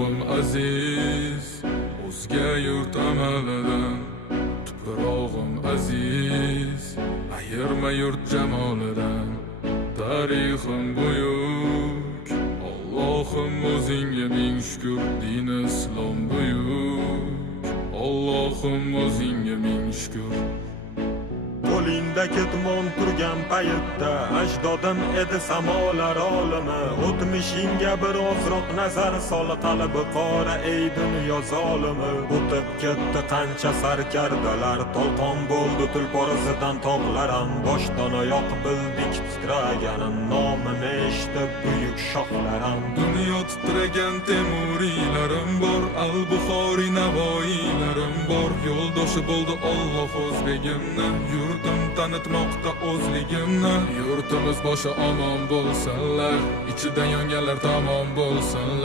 toprog'im aziz, o'zga yurt amalidan. Tuprog'im aziz, ayirma yurt jamolidan. Tarixim buyuk, Allohim o'zingga ming shukr. Din islom buyuk, Allohim o'zingga ming shukr. Qo'lingda ketmon turgan paytda ajdodim edi samolar olimi. O'tmishingga bir ozroq nazar sol, qalbi qora ey dunyo zolimi. O'tib ketdi qancha sarkardalar, to'lqon bo'ldi tulporizidan tog'larim. Boshdan oyoq bildik titraganim, nomini eshitib buyuk shohlarim. Dunyo titragan temuriylarim bor, al-Buxoriy navoiylarim bor. Yo'ldoshi bo'ldi Alloh o'zligimni, yurtim tanitmoqda o'zligimni. Yurtimiz boshi omon bo'lsinlar, ichidan yonganlar tamom bo'lsinlar.